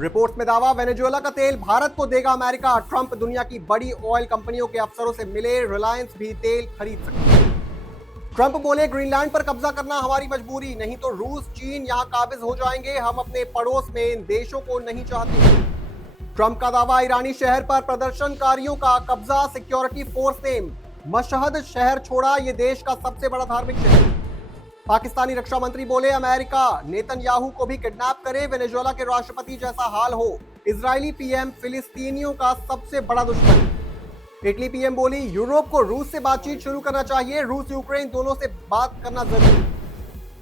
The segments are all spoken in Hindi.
रिपोर्ट्स में दावा, वेनेजुएला का तेल भारत को देगा अमेरिका। ट्रंप दुनिया की बड़ी ऑयल कंपनियों के अफसरों से मिले, रिलायंस भी तेल खरीद सकती है। ट्रंप बोले, ग्रीनलैंड पर कब्जा करना हमारी मजबूरी, नहीं तो रूस चीन यहां काबिज हो जाएंगे। हम अपने पड़ोस में इन देशों को नहीं चाहते। ट्रंप का दावा, ईरानी शहर पर प्रदर्शनकारियों का कब्जा, सिक्योरिटी फोर्स ने मशहद शहर छोड़ा। यह देश का सबसे बड़ा धार्मिक शहर। पाकिस्तानी रक्षा मंत्री बोले, अमेरिका नेतन्याहू को भी किडनैप करे, वेनेजुएला के राष्ट्रपति जैसा हाल हो। इजरायली पीएम फिलिस्तीनियों का सबसे बड़ा दुश्मन। इटली पीएम बोली, यूरोप को रूस से बातचीत शुरू करना चाहिए, रूस यूक्रेन दोनों से बात करना जरूरी।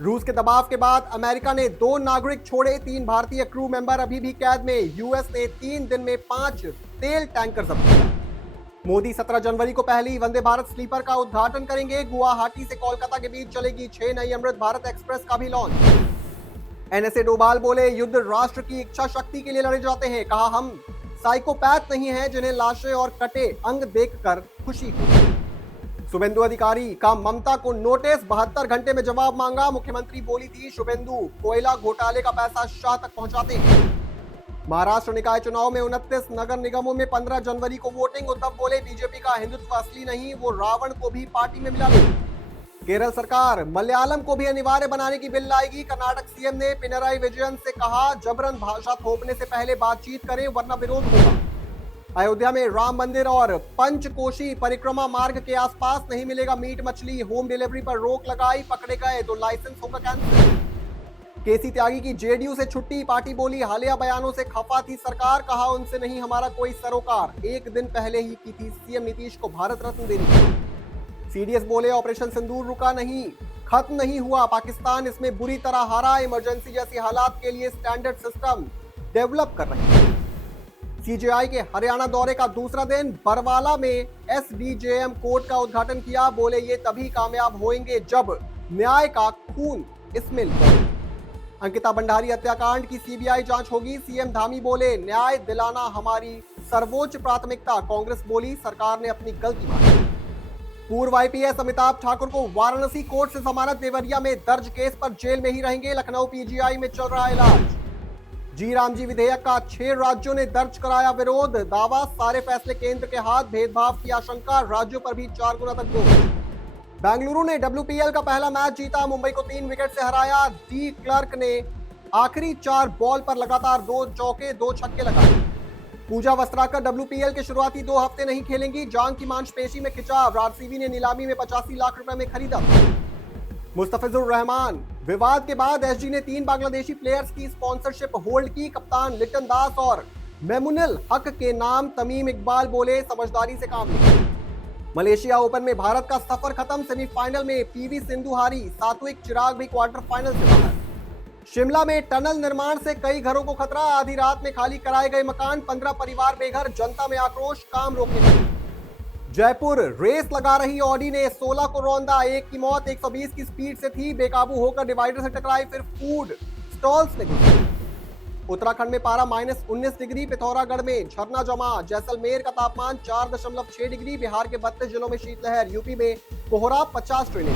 रूस के दबाव के बाद अमेरिका ने 2 नागरिक छोड़े, 3 भारतीय क्रू मेंबर अभी भी कैद में। यूएस ने 3 दिन में 5 तेल टैंकर जब्त किया। मोदी 17 जनवरी को पहली वंदे भारत स्लीपर का उद्घाटन करेंगे। गुवाहाटी से कोलकाता के बीच चलेगी 6 नई अमृत भारत एक्सप्रेस का भी लॉन्च। एनएसए डोभाल बोले, युद्ध राष्ट्र की इच्छा शक्ति के लिए लड़े जाते हैं। कहा, हम साइकोपैथ नहीं हैं जिन्हें लाशें और कटे अंग देखकर खुशी हो। शुभेंदु अधिकारी का ममता को नोटिस, 72 घंटे में जवाब मांगा। मुख्यमंत्री बोली थी, शुभेंदु कोयला घोटाले का पैसा शाह तक पहुंचाते हैं। महाराष्ट्र निकाय चुनाव में 29 नगर निगमों में 15 जनवरी को वोटिंग। उद्धव बोले, बीजेपी का हिंदुत्व असली नहीं, वो रावण को भी पार्टी में मिला ले। केरल सरकार मलयालम को भी अनिवार्य बनाने की बिल लाएगी। कर्नाटक सीएम ने पिनराई विजयन से कहा, जबरन भाषा थोपने से पहले बातचीत करें वरना विरोध होगा। अयोध्या में राम मंदिर और पंचकोशी परिक्रमा मार्ग के आसपास नहीं मिलेगा मीट मछली, होम डिलीवरी पर रोक लगाई, पकड़े गए तो लाइसेंस होगा कैंसिल। केसी त्यागी की जेडीयू से छुट्टी, पार्टी बोली, हालिया बयानों से खफा थी सरकार, कहा उनसे नहीं हमारा कोई सरोकार। एक दिन पहले ही की थी सीएम नीतीश को भारत रत्न देनी। सीडीएस बोले, ऑपरेशन सिंदूर रुका नहीं, खत्म नहीं हुआ, पाकिस्तान इसमें बुरी तरह हारा। इमरजेंसी जैसी हालात के लिए स्टैंडर्ड सिस्टम डेवलप कर रहे हैं। सीजेआई के हरियाणा दौरे का दूसरा दिन, बरवाला में एसडीजेएम कोर्ट का उद्घाटन किया। बोले, ये तभी कामयाब होंगे जब न्याय का खून इसमें लौटे। अंकिता भंडारी हत्याकांड की सीबीआई जांच होगी। सीएम धामी बोले, न्याय दिलाना हमारी सर्वोच्च प्राथमिकता। कांग्रेस बोली, सरकार ने अपनी गलती मानी। पूर्व आईपीएस अमिताभ ठाकुर को वाराणसी कोर्ट से जमानत, देवरिया में दर्ज केस पर जेल में ही रहेंगे। लखनऊ पीजीआई में चल रहा इलाज। जी राम जी विधेयक का 6 राज्यों ने दर्ज कराया विरोध। दावा, सारे फैसले केंद्र के हाथ, भेदभाव की आशंका, राज्यों पर भी 4 गुना तक बोझ। बेंगलुरु ने डब्ल्यूपीएल का पहला मैच जीता, मुंबई को 3 विकेट से हराया। डी क्लर्क ने आखिरी 4 बॉल पर लगातार 2 चौके 2 छक्के लगाए। पूजा वस्त्राकर डब्ल्यूपीएल के शुरुआती 2 हफ्ते नहीं खेलेंगी, जांग की मांसपेशी में खिंचाव। आरसीबी ने नीलामी में 85 लाख रुपए में खरीदा। मुस्तफिजुर रहमान विवाद के बाद एसजी ने 3 बांग्लादेशी प्लेयर्स की स्पॉन्सरशिप होल्ड की। कप्तान लिटन दास और मेमुनुल हक के नाम। तमीम इकबाल बोले, समझदारी से काम लें। मलेशिया ओपन में भारत का सफर खत्म, सेमीफाइनल में पीवी सिंधु हारी, सात्विक चिराग भी क्वार्टर फाइनल से बाहर। शिमला में टनल निर्माण से कई घरों को खतरा, आधी रात में खाली कराए गए मकान, 15 परिवार बेघर, जनता में आक्रोश, काम रोकने लगे। जयपुर रेस लगा रही ऑडी ने 16 को रौंदा, 1 की मौत 120 की स्पीड से थी, बेकाबू होकर डिवाइडर से टकराई, फिर फूड स्टॉल्स में घुसी। उत्तराखंड में पारा -19 डिग्री, पिथौरागढ़ में झरना जमा। जैसलमेर का तापमान 4.6 डिग्री। बिहार के 32 जिलों में शीतलहर। यूपी में कोहरा, 50 ट्रेनें।